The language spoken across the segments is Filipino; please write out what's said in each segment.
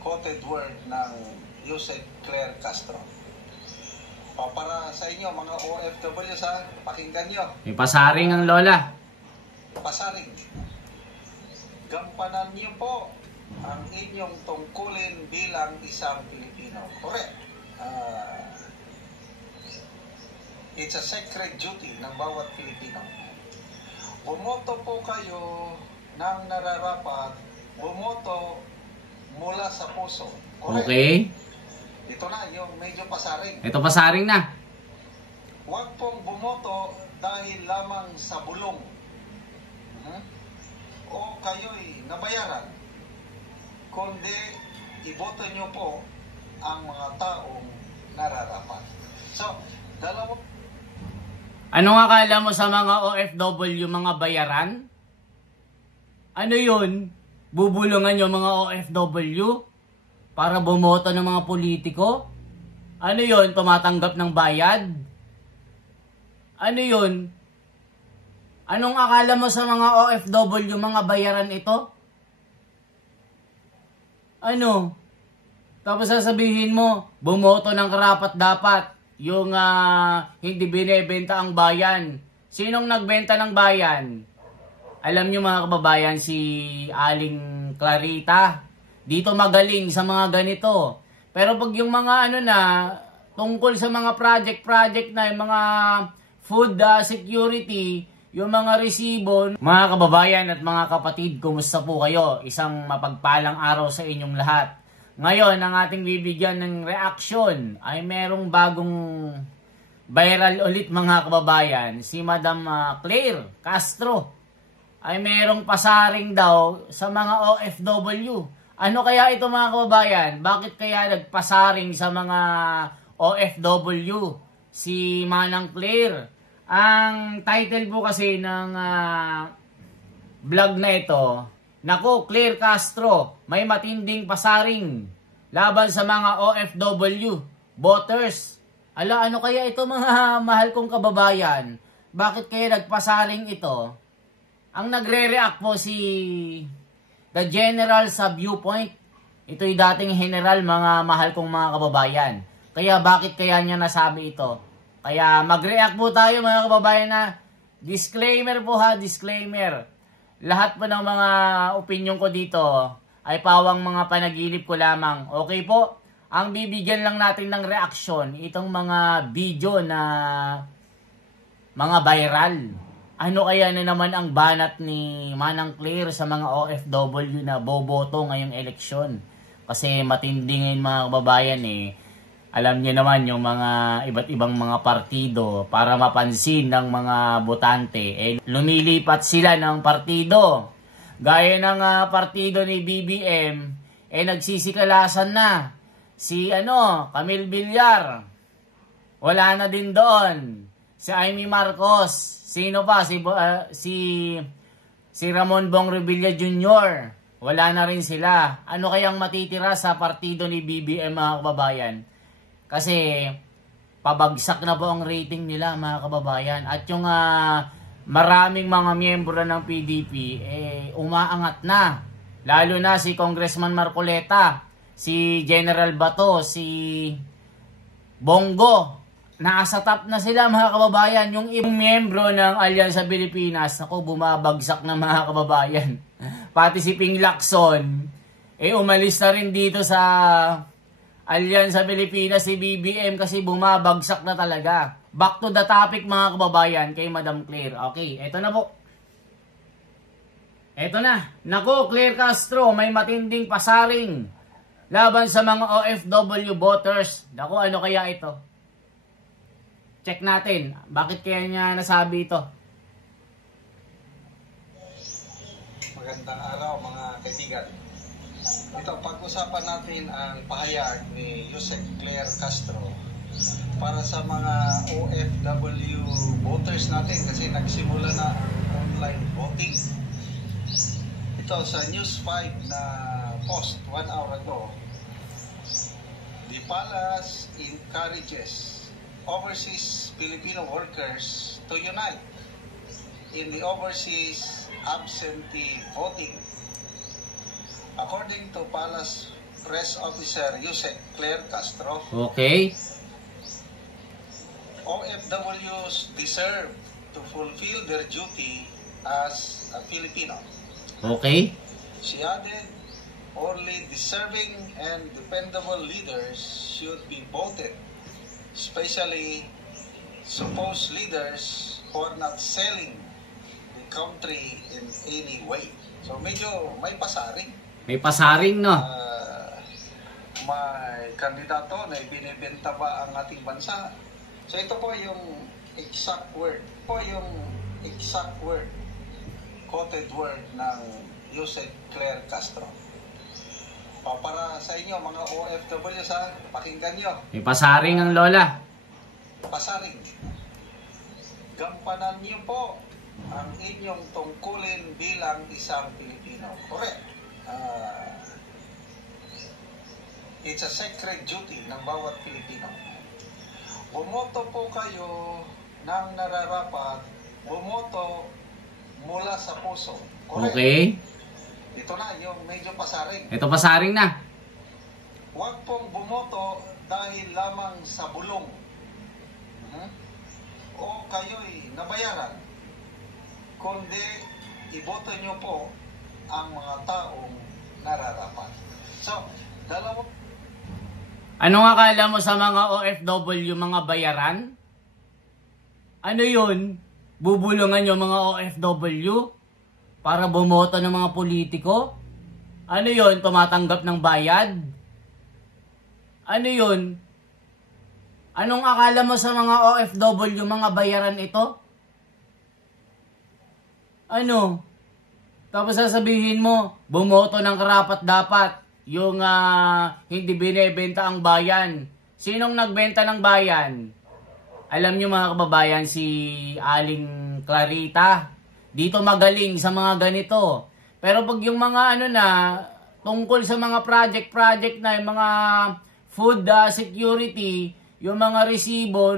quoted word ng Jose Claire Castro. O, para sa inyo, mga OFW, pakinggan nyo. May pasaring ang lola. Pasaring. Gampanan niyo po ang inyong tungkulin bilang isang Pilipino. Correct. It's a sacred duty ng bawat Pilipino. Bumoto po kayo ng nararapat, bumoto mula sa puso. Correct. Okay. Ito na, yung medyo pasaring. Ito pasaring na. Huwag pong bumoto dahil lamang sa bulong. O kayo'y nabayaran. Kundi, iboto nyo po ang mga taong nararapat. So, Anong akala mo sa mga OFW, mga bayaran? Ano yun? Bubulungan yung mga OFW para bumoto ng mga politiko? Ano yun? Tumatanggap ng bayad? Ano yun? Anong akala mo sa mga OFW, mga bayaran ito? Ano? Tapos sasabihin mo, bumoto ng karapat-dapat. Yung hindi binebenta ang bayan. Sinong nagbenta ng bayan? Alam nyo mga kababayan, si Aling Clarita. Dito magaling sa mga ganito. Pero pag yung mga tungkol sa mga project na, yung mga food security, yung mga resibo, mga kababayan at mga kapatid, kumusta po kayo? Isang mapagpalang araw sa inyong lahat. Ngayon, ang ating bibigyan ng reaction ay merong bagong viral ulit mga kababayan. Si Madam Claire Castro ay merong pasaring daw sa mga OFW. Ano kaya ito mga kababayan? Bakit kaya nagpasaring sa mga OFW si Manang Claire? Ang title po kasi ng vlog na ito, Naku, Claire Castro, may matinding pasaring laban sa mga OFW voters. Ano kaya ito mga mahal kong kababayan? Bakit kaya nagpasaring ito? Ang nagre-react po si The General sa Viewpoint. Ito'y dating general, mga mahal kong mga kababayan. Kaya bakit kaya niya nasabi ito? Kaya mag-react po tayo mga kababayan na disclaimer po ha, disclaimer. Lahat po ng mga opinion ko dito ay pawang mga panaginip ko lamang. Okay po? Ang bibigyan lang natin ng reaksyon, itong mga video na mga viral. Ano kaya na naman ang banat ni Manang Claire sa mga OFW na boboto ngayong eleksyon? Kasi matindi ngayon mga kababayan Alam niyo naman yung mga iba't ibang mga partido para mapansin ng mga botante. Lumilipat sila ng partido. Gaya ng partido ni BBM, nagsisikalasan na. Si Camille Villar, wala na din doon. Si Amy Marcos, sino pa? Si Ramon Bong Revilla Jr., wala na rin sila. Ano kayang matitira sa partido ni BBM mga kababayan? Kasi pabagsak na po ang rating nila mga kababayan. At yung maraming mga miyembro ng PDP umaangat na. Lalo na si Congressman Marcoleta, si General Bato, si Bongo. Nasa top na sila mga kababayan. Yung ibang miyembro ng Alyansa Pilipinas, bumabagsak na mga kababayan. Pati si Ping Lacson, umalis na rin dito sa Alyansa Pilipinas, si BBM, kasi bumabagsak na talaga. Back to the topic mga kababayan kay Madam Claire. Okay, eto na po. Eto na. Naku, Claire Castro, may matinding pasaring laban sa mga OFW voters. Naku, ano kaya ito? Check natin. Bakit kaya niya nasabi ito? Magandang araw mga kaibigan. Ito, pag-usapan natin ang pahayag ni Jose Claire Castro para sa mga OFW voters natin kasi nagsimula na ang online voting. Ito sa News 5 na post 1 hour ago, the palace encourages overseas Filipino workers to unite in the overseas absentee voting. According to Palace Press Officer Yusek Claire Castro. Okay. OFWs deserve to fulfill their duty as a Filipino. Okay. She added, only deserving and dependable leaders should be voted, especially supposed leaders who are not selling the country in any way. So medyo may pasaring. May pasaring, no? May kandidato na binibenta ba ang ating bansa? So ito po yung exact word. Ito po yung exact word, quoted word ng Yusek Claire Castro. Para sa inyo, mga OFW, pakinggan nyo. May pasaring ang lola. Pasaring. Gampanan niyo po ang inyong tungkulin bilang isang Pilipino. Correct. It's a sacred duty ng bawat Pilipino. Bumoto po kayo ng nararapat, bumoto mula sa puso. Correct. Okay. Ito na, yung medyo pasaring. Ito pasaring na. Huwag pong bumoto dahil lamang sa bulong. O kayo'y nabayaran. Kundi, iboto nyo po ang mga taong nararapat. So, Anong akala mo sa mga OFW, mga bayaran? Ano yun? Bubulungan yung mga OFW para bumoto ng mga politiko? Ano yun? Tumatanggap ng bayad? Ano yun? Anong akala mo sa mga OFW, mga bayaran ito? Ano? Tapos sasabihin mo, bumoto ng karapat-dapat. Yung hindi binebenta ang bayan. Sinong nagbenta ng bayan? Alam nyo mga kababayan, si Aling Clarita. Dito magaling sa mga ganito. Pero pag yung mga tungkol sa mga project na, yung mga food security, yung mga resibo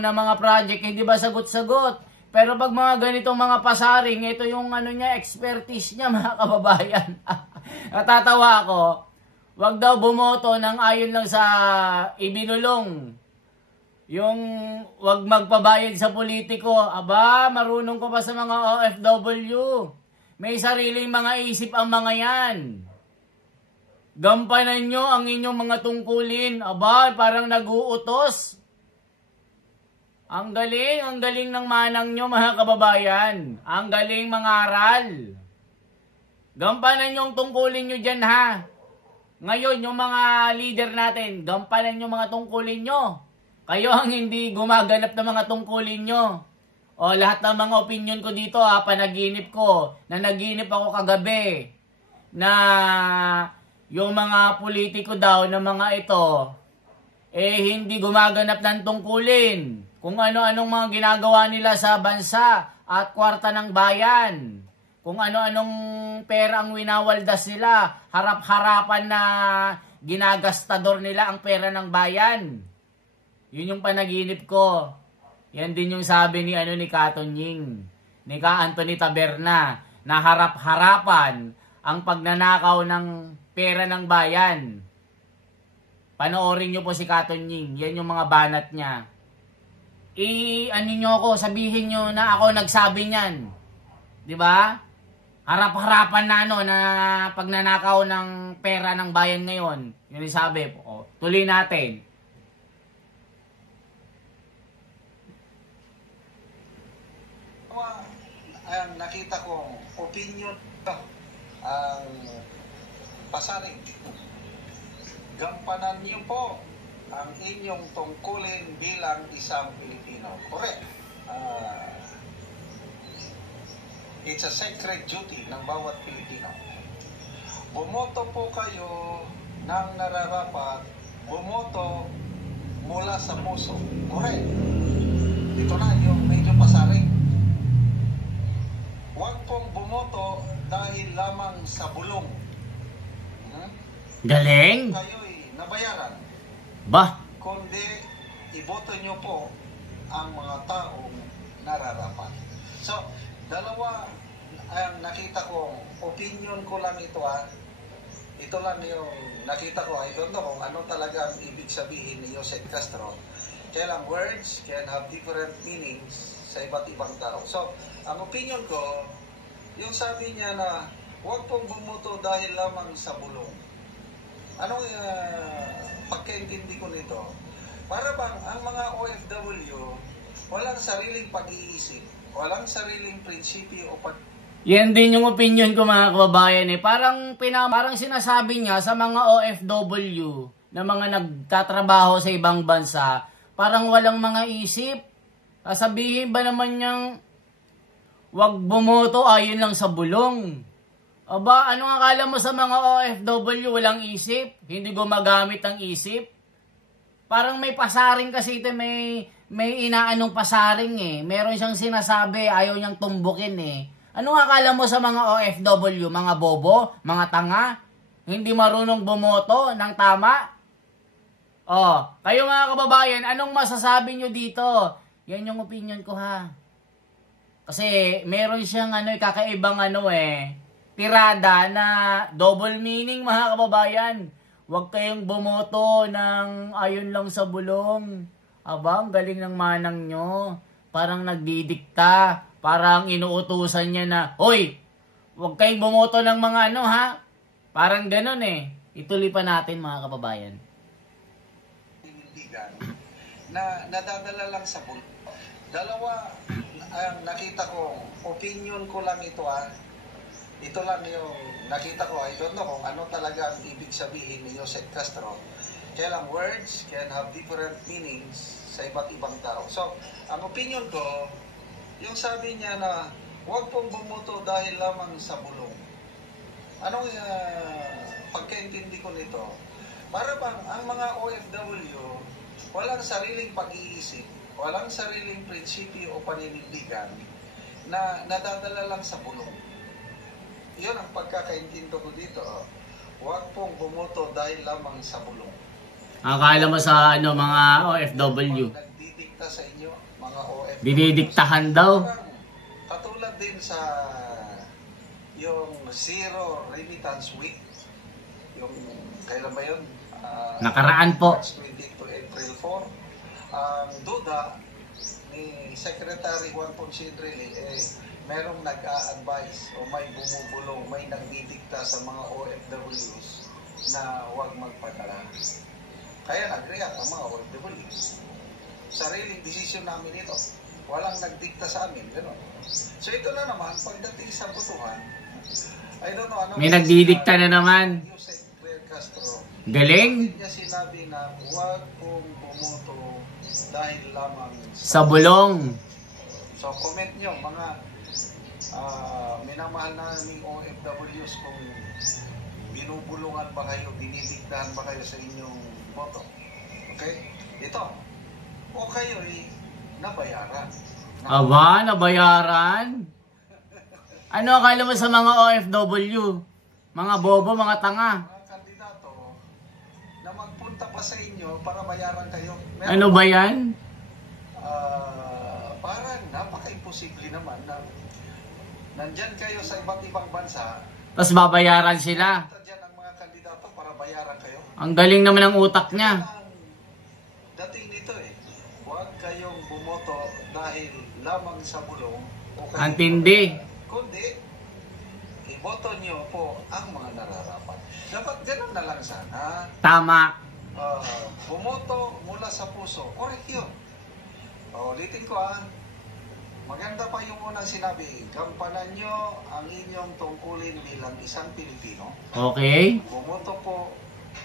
na mga project, hindi ba sagot-sagot? Pero pag mga ganitong mga pasaring, ito yung expertise niya mga kababayan. Natatawa ako. Wag daw bumoto ng ayon lang sa ibinulong. Yung wag magpabayad sa politiko. Aba, marunong ko pa sa mga OFW. May sariling mga isip ang mga yan. Gampanan nyo ang inyong mga tungkulin. Aba, parang nag-uutos. Ang galing ng manang nyo mga kababayan. Ang galing mangaral. Gampanan yung tungkulin nyo dyan ha. Ngayon, yung mga leader natin, gampanan yung mga tungkulin nyo. Kayo ang hindi gumaganap ng mga tungkulin nyo. O lahat ng mga opinion ko dito panaginip ko. Na naginip ako kagabi. Na yung mga politiko daw na mga ito, hindi gumaganap ng tungkulin. Kung ano-anong mga ginagawa nila sa bansa at kwarta ng bayan. Kung ano-anong pera ang winawaldas nila, harap-harapan na ginagastador nila ang pera ng bayan. Yun yung panaginip ko. Yan din yung sabi ni Katon Ying, ni Ka Anthony Taberna, na harap-harapan ang pagnanakaw ng pera ng bayan. Panoorin nyo po si Katon Ying. Yan yung mga banat niya. Nyo ako, sabihin nyo na ako nagsabi niyan. Di ba? Harap-harapan na pagnanakaw ng pera ng bayan ngayon. Yun yung sabi. Tuloy natin. Nakita kong opinion ang pasaring. Gampanan niyo po ang inyong tungkulin bilang isang Pilipino. Correct. It's a sacred duty ng bawat Pilipino. Bumoto po kayo ng nararapat, bumoto mula sa puso. Correct. Ito na yung medyo pasaring. Huwag pong bumoto dahil lamang sa bulong. Galing! Kayo'y nabayaran. Bah! Kundi iboto nyo po ang mga taong nararapat. So, dalawa ang nakita kong opinion ko lang ito ito lang yung nakita ko. I don't know kung ano talaga ang ibig sabihin ni Yusek Castro. Kaya lang, words can have different meanings sa iba't ibang tao. So, ang opinion ko, yung sabi niya na huwag pong bumoto dahil lamang sa bulong. Anong pagkaintindi ko nito? Para bang ang mga OFW walang sariling pag-iisip, walang sariling prinsipyo o Yan din yung opinion ko mga kababayan eh. Parang sinasabi niya sa mga OFW na mga nagtatrabaho sa ibang bansa, parang walang mga isip. Sasabihin ba naman niyang wag bumoto ayon lang sa bulong? Aba, ano akala mo sa mga OFW walang isip? Hindi gumagamit ang isip? Parang may pasaring kasi ito, may inaanong pasaring eh. Meron siyang sinasabi, ayaw niyang tumbukin eh. Ano akala mo sa mga OFW? Mga bobo? Mga tanga? Hindi marunong bumoto ng tama? Oh, kayo mga kababayan, anong masasabi nyo dito? Yan yung opinion ko ha. Kasi meron siyang kakaibang tirada na double meaning mga kababayan. Huwag kayong bumoto ng ayon lang sa bulong. Aba, ang galing ng manang nyo. Parang nagdidikta. Parang inuutusan niya na, hoy, huwag kayong bumoto ng mga ha. Parang ganun eh. Ituloy pa natin mga kababayan. Na nadadala lang sa bulong. Dalawa, nakita ko, opinion ko lang ito Ito lang yung nakita ko. I don't know kung ano talaga ang ibig sabihin ni Yusek Castro. Kaya lang, words can have different meanings sa iba't ibang tao. So, ang opinion ko, yung sabi niya na huwag pong bumoto dahil lamang sa bulong. Anong pagkaintindi ko nito? Para bang ang mga OFW walang sariling pag-iisip, walang sariling prinsipyo o paninindigan na nadadala lang sa bulong. Yun ang pagkakaintindi ko dito. Huwag pong bumoto dahil lamang sa bulong. Akala mo sa mga OFW? Nagdidikta sa inyo, mga OFW. Dinidiktahan daw. Katulad din sa yung Zero Remittance Week. Yung, kailan ba yun? Nakaraan po. March 20 to April 4. Ang duda ni Secretary Juan Ponce Enrile merong nag-a-advise o may bumubulong, may nagdidikta sa mga OFWs na huwag magpadala. Kaya nag-react ang mga OFWs. Sariling desisyon namin ito. Walang nagdikta sa amin. Ganun. So ito na naman, pagdating sa botohan, I don't know ano. May nagdidikta na naman. Yusek Claire Castro. Galing. Niya sinabi na huwag pong bumoto dahil lamang Sa bulong. So comment nyo, mga minamahal naming OFWs, kung binubulungan ba kayo, dinidiktahan ba kayo sa inyong boto. Okay? Ito. O kayo'y nabayaran. Aba, nabayaran? Ano akala mo sa mga OFW? Mga bobo, mga tanga. Mga kandidato na magpunta pa sa inyo para bayaran kayo. Ano ba yan? Parang napaka-imposible naman na nandyan kayo sa iba't ibang bansa. Tapos babayaran sila. Nandyan ang mga kandidato para bayaran kayo. Ang galing naman ng utak niya. Dating nito huwag kayong bumoto dahil lamang sa bulong. Ang tindi. Kundi, iboto nyo po ang mga nararapat. Dapat ganun na lang sana. Tama. Bumoto mula sa puso. Correct yun. Ulitin ko maganda pa yung unang sinabi. Gampanan nyo ang inyong tungkulin bilang isang Pilipino. Okay. Bumoto po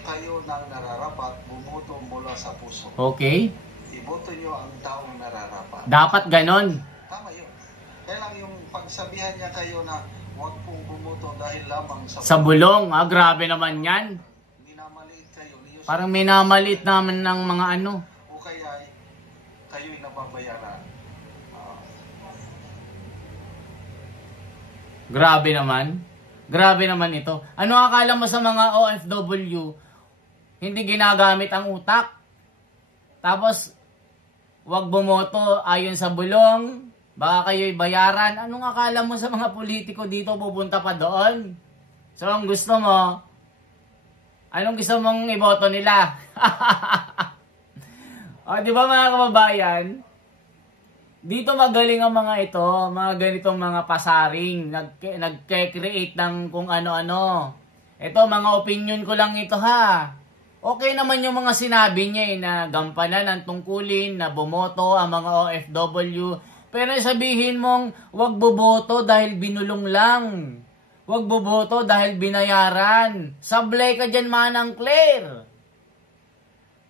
kayo ng nararapat. Bumoto mula sa puso. Okay. Iboto nyo ang taong nararapat. Dapat ganon. Tama yun. Kaya lang yung pagsabihan niya kayo na huwag pong bumoto dahil lamang Sa bulong. Grabe naman yan. Minamaliit kayo. Parang minamaliit naman ng mga O kaya kayo'y nababayaran. Grabe naman. Grabe naman ito. Ano akala mo sa mga OFW? Hindi ginagamit ang utak. Tapos, wag bumoto ayon sa bulong. Baka kayo'y bayaran. Anong akala mo sa mga politiko dito pupunta pa doon? So, ang gusto mo, Anong gusto mong iboto nila? O, di ba mga kababayan? Dito magaling ang mga ito, mga ganitong mga pasaring, nagke-create ng kung ano-ano. Ito, mga opinion ko lang ito ha. Okay naman yung mga sinabi niya na gampanan ang tungkulin, na bumoto ang mga OFW. Pero sabihin mong, wag boboto dahil binulong lang. Wag boboto dahil binayaran. Sablay ka dyan, Manang Claire.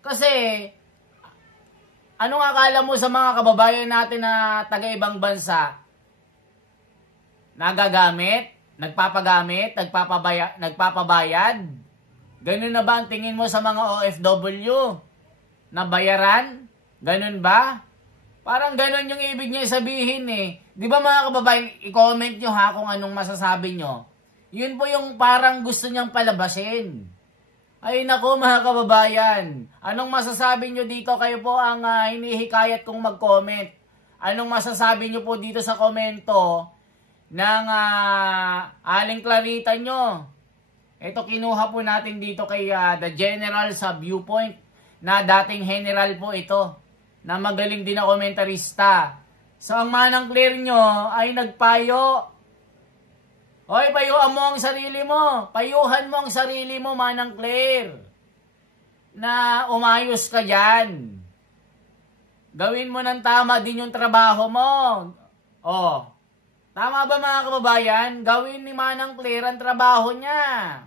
Kasi, anong akala mo sa mga kababayan natin na taga-ibang bansa? Nagagamit? Nagpapagamit? Nagpapabayad? Ganun na ba ang tingin mo sa mga OFW? Nabayaran? Ganun ba? Parang ganun yung ibig niya sabihin eh. Di ba mga kababayan, i-comment nyo ha kung anong masasabi nyo. Yun po yung parang gusto niyang palabasin. Ay nako mga kababayan, anong masasabi nyo dito? Kayo po ang hinihikayat kong mag-comment. Anong masasabi nyo po dito sa komento ng Aling Clarita nyo? Ito kinuha po natin dito kay The General sa Viewpoint, na dating general po ito, na magaling din na komentarista. So ang Manang Claire nyo ay nagpayo. Hoy, payuhan mo ang sarili mo. Payuhan mo ang sarili mo, Manang Claire. Na umayos ka dyan. Gawin mo ng tama din yung trabaho mo. Oh, tama ba mga kababayan? Gawin ni Manang Claire ang trabaho niya.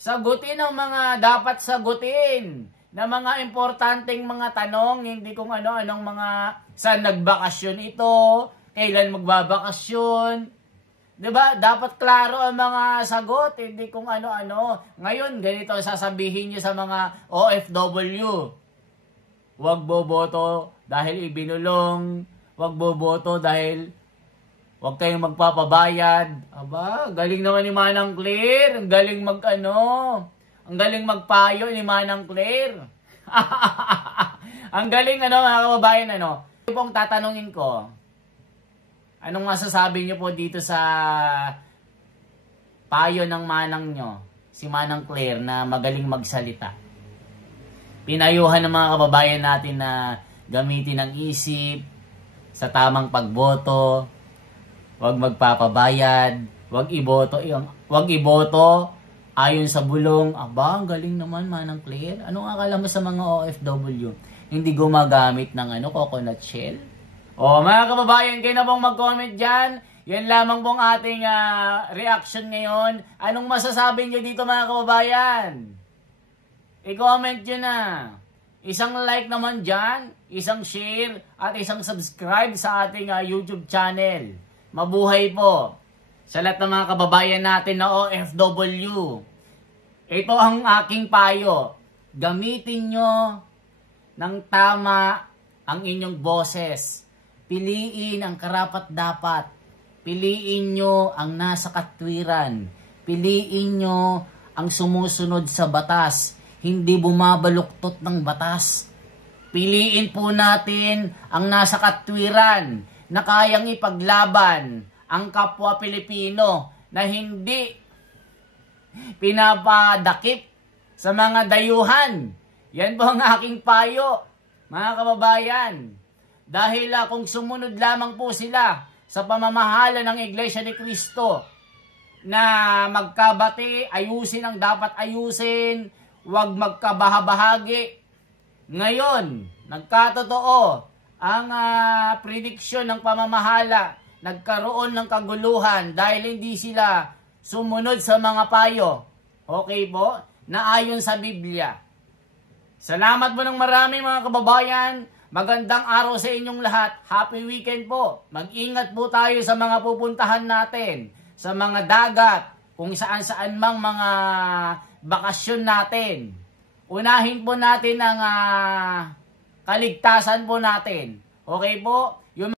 Sagutin ang mga dapat sagutin. Na mga importanteng mga tanong, hindi kung ano-anong mga saan nagbakasyon ito, kailan magbabakasyon. Diba? Dapat klaro ang mga sagot, hindi kung ano-ano. Ngayon, ganito sasabihin niyo sa mga OFW. Huwag boboto dahil ibinulong. Huwag boboto dahil huwag kayong magpapabayad. Aba, galing naman ni Manang Claire. Ang galing ang galing magpayo ni Manang Claire. Ang galing mga kababayan Ito pong tatanungin ko. Anong masasabi niyo po dito sa payo ng manang nyo, si Manang Claire, na magaling magsalita? Pinayuhan ng mga kababayan natin na gamitin ang isip sa tamang pagboto, huwag magpapabayad, huwag iboto ayon sa bulong. Aba, ang galing naman, Manang Claire. Anong akala mo sa mga OFW? Hindi gumagamit ng coconut shell? O, mga kababayan, kayo na pong mag-comment dyan. Yan lamang pong ating reaction ngayon. Anong masasabi nyo dito, mga kababayan? I-comment nyo na. Isang like naman dyan, isang share, at isang subscribe sa ating YouTube channel. Mabuhay po sa lahat ng mga kababayan natin na OFW. Ito ang aking payo. Gamitin nyo ng tama ang inyong boses. Piliin ang karapat-dapat. Piliin nyo ang nasa katwiran. Piliin nyo ang sumusunod sa batas. Hindi bumabaluktot ng batas. Piliin po natin ang nasa katwiran na kayang ipaglaban ang kapwa Pilipino, na hindi pinapadakip sa mga dayuhan. Yan po ang aking payo, mga kababayan. Dahil kung sumunod lamang po sila sa pamamahala ng Iglesia ni Cristo, na magkabati, ayusin ang dapat ayusin, huwag magkabahabahagi. Ngayon, nagkatotoo ang prediksyon ng pamamahala. Nagkaroon ng kaguluhan dahil hindi sila sumunod sa mga payo. Okay po? Na ayon sa Biblia. Salamat po ng marami, mga kababayan. Magandang araw sa inyong lahat. Happy weekend po. Mag-ingat po tayo sa mga pupuntahan natin. Sa mga dagat. Kung saan-saan mang mga bakasyon natin. Unahin po natin ang kaligtasan po natin. Okay po?